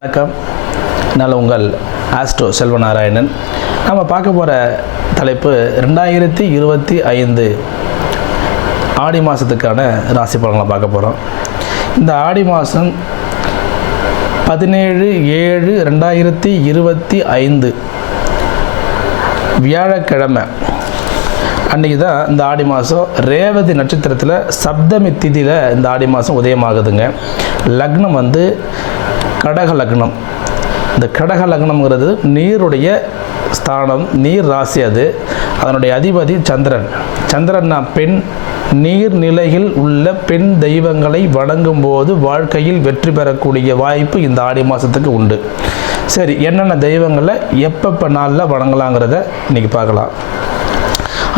வணக்கம் நான் உங்கள் ஆஸ்ட்ரோ நாராயணன் நம்ம பார்க்க போகிற தலைப்பு ரெண்டாயிரத்தி இருபத்தி ஐந்து ஆடி மாதத்துக்கான ராசி பலன்களை பார்க்க போகிறோம் இந்த ஆடி மாதம் பதினேழு ஏழு ரெண்டாயிரத்தி இருபத்தி ஐந்து வியாழக்கிழமை அன்றைக்கி தான் இந்த ஆடி மாதம் ரேவதி நட்சத்திரத்தில் சப்தமி திதியில் இந்த ஆடி மாதம் உதயமாகுதுங்க லக்னம் வந்து கடக லக்னம் இந்த கடக லக்னம்ங்கிறது நீருடைய ஸ்தானம் நீர் ராசி அது அதனுடைய அதிபதி சந்திரன் சந்திரன்னா பெண் நீர்நிலையில் உள்ள பெண் தெய்வங்களை வணங்கும் போது வாழ்க்கையில் வெற்றி பெறக்கூடிய வாய்ப்பு இந்த ஆடி மாதத்துக்கு உண்டு சரி என்னென்ன தெய்வங்களை எப்பப்போ நாளில் வணங்கலாங்கிறத இன்றைக்கி பார்க்கலாம்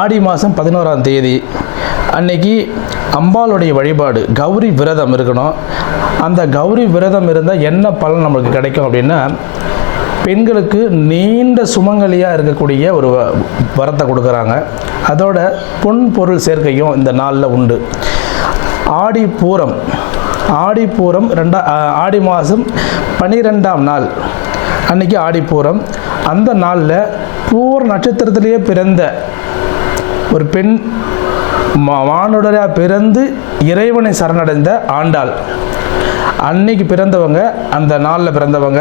ஆடி மாதம் பதினோராம் தேதி அன்னைக்கு அம்பாளுடைய வழிபாடு கௌரி விரதம் இருக்கணும் அந்த கௌரி விரதம் இருந்தால் என்ன பலன் நம்மளுக்கு கிடைக்கும் அப்படின்னா பெண்களுக்கு நீண்ட சுமங்கலியாக இருக்கக்கூடிய ஒரு வரத்தை கொடுக்குறாங்க அதோட பொன் பொருள் சேர்க்கையும் இந்த நாளில் உண்டு ஆடி பூரம் ஆடி பூரம் ரெண்டா ஆடி மாதம் பனிரெண்டாம் நாள் ஆடி ஆடிப்பூரம் அந்த நாளில் பூர் நட்சத்திரத்திலேயே பிறந்த ஒரு பெண் மானுடராக பிறந்து இறைவனை சரணடைந்த ஆண்டாள் அன்னைக்கு பிறந்தவங்க அந்த நாளில் பிறந்தவங்க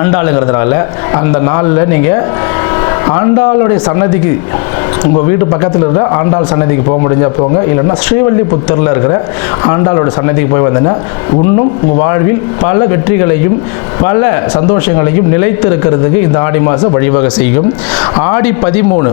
ஆண்டாளுங்கிறதுனால அந்த நாளில் நீங்கள் ஆண்டாளுடைய சன்னதிக்கு உங்கள் வீட்டு பக்கத்தில் இருக்கிற ஆண்டாள் சன்னதிக்கு போக முடிஞ்சால் போங்க இல்லைன்னா ஸ்ரீவல்லி புத்தரில் இருக்கிற ஆண்டாளுடைய சன்னதிக்கு போய் வந்தீங்கன்னா இன்னும் உங்கள் வாழ்வில் பல வெற்றிகளையும் பல சந்தோஷங்களையும் நிலைத்து இருக்கிறதுக்கு இந்த ஆடி மாதம் வழிவகை செய்யும் ஆடி பதிமூணு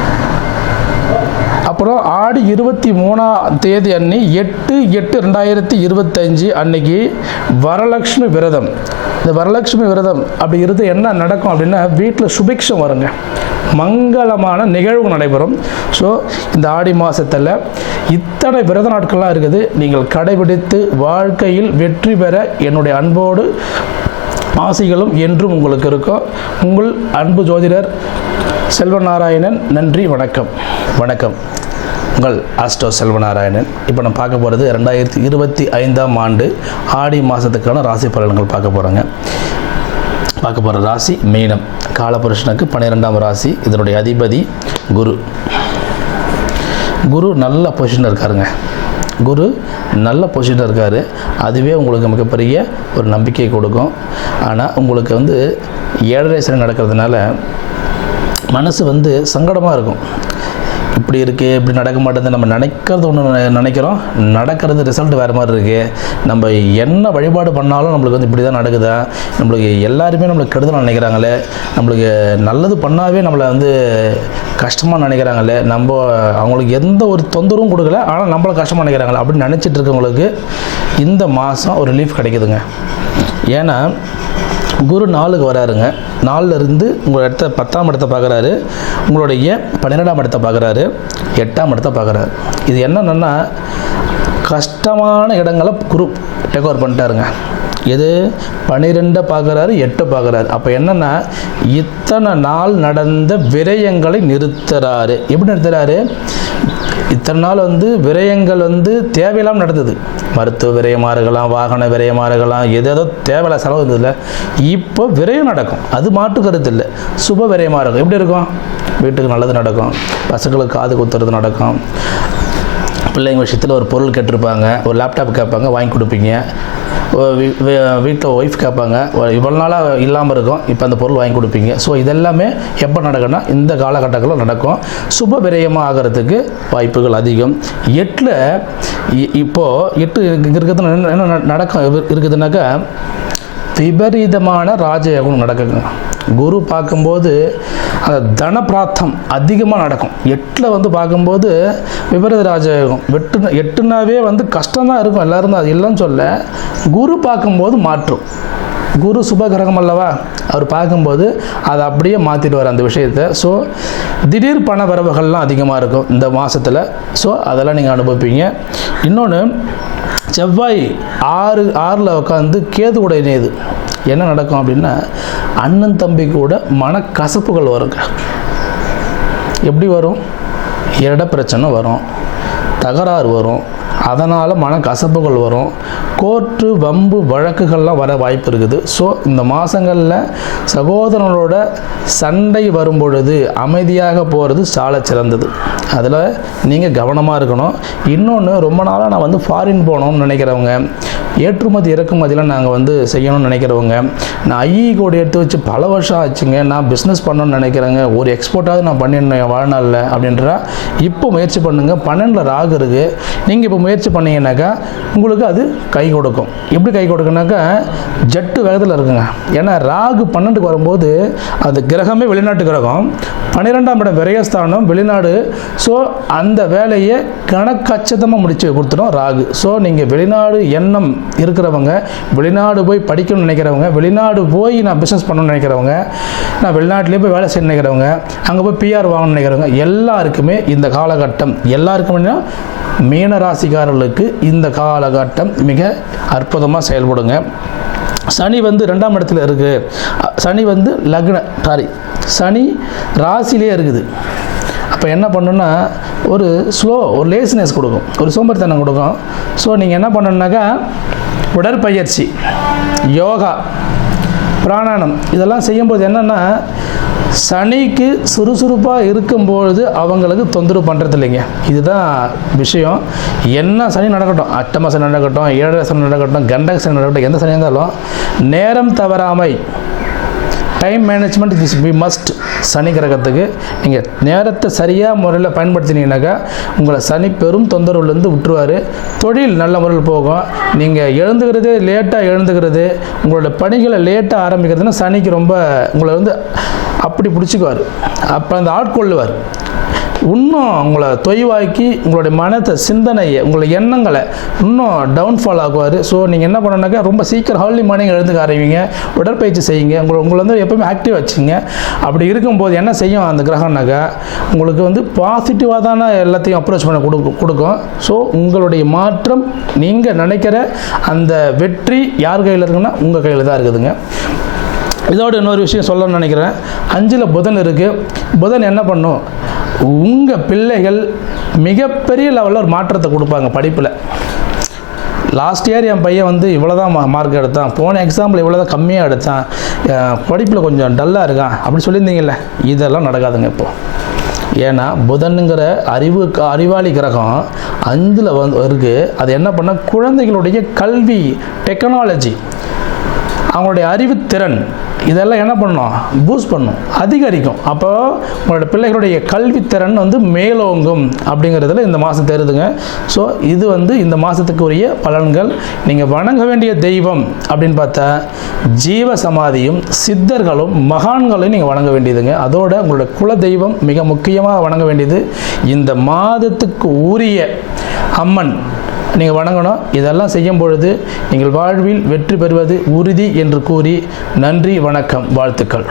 அப்புறம் ஆடி இருபத்தி மூணாம் தேதி அன்னி எட்டு எட்டு ரெண்டாயிரத்தி இருபத்தஞ்சு அன்னைக்கு வரலட்சுமி விரதம் இந்த வரலட்சுமி விரதம் அப்படி இருந்து என்ன நடக்கும் அப்படின்னா வீட்டில் சுபிக்ஷம் வருங்க மங்களமான நிகழ்வு நடைபெறும் ஸோ இந்த ஆடி மாதத்தில் இத்தனை விரத நாட்கள்லாம் இருக்குது நீங்கள் கடைபிடித்து வாழ்க்கையில் வெற்றி பெற என்னுடைய அன்போடு ஆசைகளும் என்றும் உங்களுக்கு இருக்கும் உங்கள் அன்பு ஜோதிடர் செல்வநாராயணன் நன்றி வணக்கம் வணக்கம் உங்கள் ஆஸ்டோ செல்வநாராயணன் இப்போ நம்ம பார்க்க போகிறது ரெண்டாயிரத்தி இருபத்தி ஐந்தாம் ஆண்டு ஆடி மாதத்துக்கான ராசி பலன்கள் பார்க்க போகிறோங்க பார்க்க போகிற ராசி மீனம் காலபுருஷனுக்கு பன்னிரெண்டாம் ராசி இதனுடைய அதிபதி குரு குரு நல்ல பொசிஷனில் இருக்காருங்க குரு நல்ல பொசிஷனில் இருக்கார் அதுவே உங்களுக்கு மிகப்பெரிய ஒரு நம்பிக்கை கொடுக்கும் ஆனால் உங்களுக்கு வந்து ஏழரை சனி நடக்கிறதுனால மனசு வந்து சங்கடமாக இருக்கும் இப்படி இருக்குது இப்படி நடக்க மாட்டேங்குது நம்ம நினைக்கிறது ஒன்று நினைக்கிறோம் நடக்கிறது ரிசல்ட் வேறு மாதிரி இருக்குது நம்ம என்ன வழிபாடு பண்ணாலும் நம்மளுக்கு வந்து இப்படி தான் நடக்குதா நம்மளுக்கு எல்லாருமே நம்மளுக்கு கெடுதல் நினைக்கிறாங்களே நம்மளுக்கு நல்லது பண்ணாவே நம்மளை வந்து கஷ்டமாக நினைக்கிறாங்களே நம்ம அவங்களுக்கு எந்த ஒரு தொந்தரவும் கொடுக்கல ஆனால் நம்மளை கஷ்டமாக நினைக்கிறாங்களே அப்படின்னு நினச்சிட்டு இருக்கவங்களுக்கு இந்த மாதம் ஒரு ரிலீஃப் கிடைக்குதுங்க ஏன்னா குரு நாலுக்கு வராருங்க நாலுலேருந்து உங்கள் இடத்த பத்தாம் இடத்த பார்க்குறாரு உங்களுடைய பன்னிரெண்டாம் இடத்த பார்க்குறாரு எட்டாம் இடத்த பார்க்குறாரு இது என்னென்னா கஷ்டமான இடங்களை குரு டேக் ஓவர் பண்ணிட்டாருங்க எது பனிரெண்டை பார்க்குறாரு எட்டை பார்க்குறாரு அப்போ என்னென்னா இத்தனை நாள் நடந்த விரயங்களை நிறுத்துறாரு எப்படி நிறுத்துறாரு இத்தனை நாள் வந்து விரயங்கள் வந்து தேவையில்லாமல் நடந்தது மருத்துவ விரயமாக இருக்கலாம் வாகன விரயமாக இருக்கலாம் எதேதோ தேவையில்லாத செலவு இருந்ததில்ல இப்போ விரயம் நடக்கும் அது மாட்டு கருத்து இல்லை சுப விரயமாக இருக்கும் எப்படி இருக்கும் வீட்டுக்கு நல்லது நடக்கும் பசங்களுக்கு காது குத்துறது நடக்கும் பிள்ளைங்க விஷயத்தில் ஒரு பொருள் கேட்டிருப்பாங்க ஒரு லேப்டாப் கேட்பாங்க வாங்கி கொடுப்பீங்க வீட்டில் ஒய்ஃப் கேட்பாங்க இவ்வளோ நாளாக இல்லாமல் இருக்கும் இப்போ அந்த பொருள் வாங்கி கொடுப்பீங்க ஸோ இதெல்லாமே எப்போ நடக்கணும் இந்த காலகட்டத்தில் நடக்கும் சுப விரயமாக ஆகிறதுக்கு வாய்ப்புகள் அதிகம் எட்டில் இப்போது எட்டு இருக்கிறது என்ன நடக்கும் இருக்குதுன்னாக்கா விபரீதமான ராஜயோகம் நடக்குங்க குரு பார்க்கும்போது அந்த தன பிரார்த்தம் அதிகமாக நடக்கும் எட்டில் வந்து பார்க்கும்போது விபரீத ராஜயோகம் எட்டு எட்டுனாவே வந்து கஷ்டம்தான் இருக்கும் எல்லோரும் அது இல்லைன்னு சொல்ல குரு பார்க்கும்போது மாற்றும் குரு சுப கிரகம் அல்லவா அவர் பார்க்கும்போது அதை அப்படியே மாற்றிடுவார் அந்த விஷயத்தை ஸோ திடீர் பண வரவுகள்லாம் அதிகமாக இருக்கும் இந்த மாதத்தில் ஸோ அதெல்லாம் நீங்கள் அனுபவிப்பீங்க இன்னொன்று செவ்வாய் ஆறு ஆறில் உட்காந்து கேது உடையினேது என்ன நடக்கும் அப்படின்னா அண்ணன் தம்பி கூட மனக்கசப்புகள் வருங்க எப்படி வரும் இட பிரச்சனை வரும் தகராறு வரும் அதனால் மன கசப்புகள் வரும் கோர்ட்டு வம்பு வழக்குகள்லாம் வர வாய்ப்பு இருக்குது ஸோ இந்த மாதங்களில் சகோதரனோட சண்டை வரும்பொழுது அமைதியாக போகிறது சால சிறந்தது அதில் நீங்கள் கவனமாக இருக்கணும் இன்னொன்று ரொம்ப நாளாக நான் வந்து ஃபாரின் போகணும்னு நினைக்கிறவங்க ஏற்றுமதி இறக்குமதியெலாம் நாங்கள் வந்து செய்யணும்னு நினைக்கிறவங்க நான் ஐஇ கோடு e எடுத்து வச்சு பல வருஷம் ஆச்சுங்க நான் பிஸ்னஸ் பண்ணணும்னு நினைக்கிறேங்க ஒரு எக்ஸ்போர்ட்டாவது நான் பண்ணிடணும் வாழ்நாளில் அப்படின்றா இப்போ முயற்சி பண்ணுங்கள் பன்னெண்டில் ராகு இருக்குது நீங்கள் இப்போ முயற்சி பண்ணீங்கன்னாக்கா உங்களுக்கு அது கை கொடுக்கும் எப்படி கை கொடுக்குனாக்கா ஜட்டு வேகத்தில் இருக்குங்க ஏன்னா ராகு பன்னெண்டுக்கு வரும்போது அது கிரகமே வெளிநாட்டு கிரகம் பன்னிரெண்டாம் இடம் விரயஸ்தானம் வெளிநாடு ஸோ அந்த வேலையை கணக்கச்சிதமாக முடிச்சு கொடுத்துடும் ராகு ஸோ நீங்கள் வெளிநாடு எண்ணம் இருக்கிறவங்க வெளிநாடு போய் படிக்கணும்னு நினைக்கிறவங்க வெளிநாடு போய் நான் பிஸ்னஸ் பண்ணணும்னு நினைக்கிறவங்க நான் வெளிநாட்டிலே போய் வேலை செய்ய நினைக்கிறவங்க அங்கே போய் பிஆர் வாங்கணும்னு நினைக்கிறவங்க எல்லாருக்குமே இந்த காலகட்டம் எல்லாருக்குமே மீன ராசிக்காரர்களுக்கு இந்த காலகட்டம் மிக அற்புதமாக செயல்படுங்க சனி வந்து ரெண்டாம் இடத்துல இருக்குது சனி வந்து லக்ன சாரி சனி ராசிலே இருக்குது அப்போ என்ன பண்ணுன்னா ஒரு ஸ்லோ ஒரு லேசினஸ் கொடுக்கும் ஒரு சோம்பேறித்தனம் கொடுக்கும் ஸோ நீங்கள் என்ன பண்ணணுனாக்கா உடற்பயிற்சி யோகா பிராணாயம் இதெல்லாம் செய்யும்போது என்னென்னா சனிக்கு சுறுசுறுப்பாக இருக்கும்பொழுது அவங்களுக்கு தொந்தரவு பண்ணுறது இல்லைங்க இதுதான் விஷயம் என்ன சனி நடக்கட்டும் அட்டம சனி நடக்கட்டும் ஏழரை சனி நடக்கட்டும் கண்டக சனி நடக்கட்டும் எந்த சனி இருந்தாலும் நேரம் தவறாமை time management is we must சனி கிரகத்துக்கு நீங்கள் நேரத்தை சரியாக முறையில் பயன்படுத்தினீங்கன்னாக்கா உங்களை சனி பெரும் தொந்தரவுலேருந்து விட்டுருவார் தொழில் நல்ல முறையில் போகும் நீங்கள் எழுந்துக்கிறது லேட்டாக எழுந்துக்கிறது உங்களோட பணிகளை லேட்டாக ஆரம்பிக்கிறதுனா சனிக்கு ரொம்ப உங்களை வந்து அப்படி பிடிச்சிக்குவார் அப்போ அந்த ஆட்கொள்ளுவார் இன்னும் உங்களை தொய்வாக்கி உங்களுடைய மனத்தை சிந்தனையை உங்களுடைய எண்ணங்களை இன்னும் டவுன்ஃபால் ஆகுவார் ஸோ நீங்கள் என்ன பண்ணணுனாக்கா ரொம்ப சீக்கிரம் ஹர்லி மார்னிங் எழுந்துக்க ஆரம்பிங்க உடற்பயிற்சி செய்யுங்க உங்களை உங்களை வந்து எப்போவுமே ஆக்டிவ் வச்சுங்க அப்படி இருக்கும்போது என்ன செய்யும் அந்த கிரகம்னாக்கா உங்களுக்கு வந்து பாசிட்டிவாக தானே எல்லாத்தையும் அப்ரோச் பண்ண கொடுக்கும் கொடுக்கும் ஸோ உங்களுடைய மாற்றம் நீங்கள் நினைக்கிற அந்த வெற்றி யார் கையில் இருக்குன்னா உங்கள் கையில் தான் இருக்குதுங்க இதோட இன்னொரு விஷயம் சொல்லணும்னு நினைக்கிறேன் அஞ்சில் புதன் இருக்குது புதன் என்ன பண்ணும் உங்கள் பிள்ளைகள் மிகப்பெரிய லெவலில் ஒரு மாற்றத்தை கொடுப்பாங்க படிப்பில் லாஸ்ட் இயர் என் பையன் வந்து இவ்வளோ தான் மார்க் எடுத்தான் போன எக்ஸாம்பிள் இவ்வளோ தான் கம்மியாக எடுத்தான் படிப்பில் கொஞ்சம் டல்லாக இருக்கான் அப்படின்னு சொல்லியிருந்தீங்கல்ல இதெல்லாம் நடக்காதுங்க இப்போது ஏன்னா புதனுங்கிற அறிவு அறிவாளி கிரகம் அஞ்சில் வந்து இருக்குது அது என்ன பண்ண குழந்தைகளுடைய கல்வி டெக்னாலஜி அவங்களுடைய அறிவுத்திறன் இதெல்லாம் என்ன பண்ணும் பூஸ்ட் பண்ணும் அதிகரிக்கும் அப்போ உங்களோட பிள்ளைகளுடைய கல்வித்திறன் வந்து மேலோங்கும் அப்படிங்கிறதுல இந்த மாதம் தருதுங்க ஸோ இது வந்து இந்த மாதத்துக்கு உரிய பலன்கள் நீங்கள் வணங்க வேண்டிய தெய்வம் அப்படின்னு பார்த்தா ஜீவ சமாதியும் சித்தர்களும் மகான்களையும் நீங்கள் வணங்க வேண்டியதுங்க அதோட உங்களோட குல தெய்வம் மிக முக்கியமாக வணங்க வேண்டியது இந்த மாதத்துக்கு உரிய அம்மன் நீங்கள் வணங்கணும் இதெல்லாம் செய்யும் பொழுது நீங்கள் வாழ்வில் வெற்றி பெறுவது உறுதி என்று கூறி நன்றி வணக்கம் வாழ்த்துக்கள்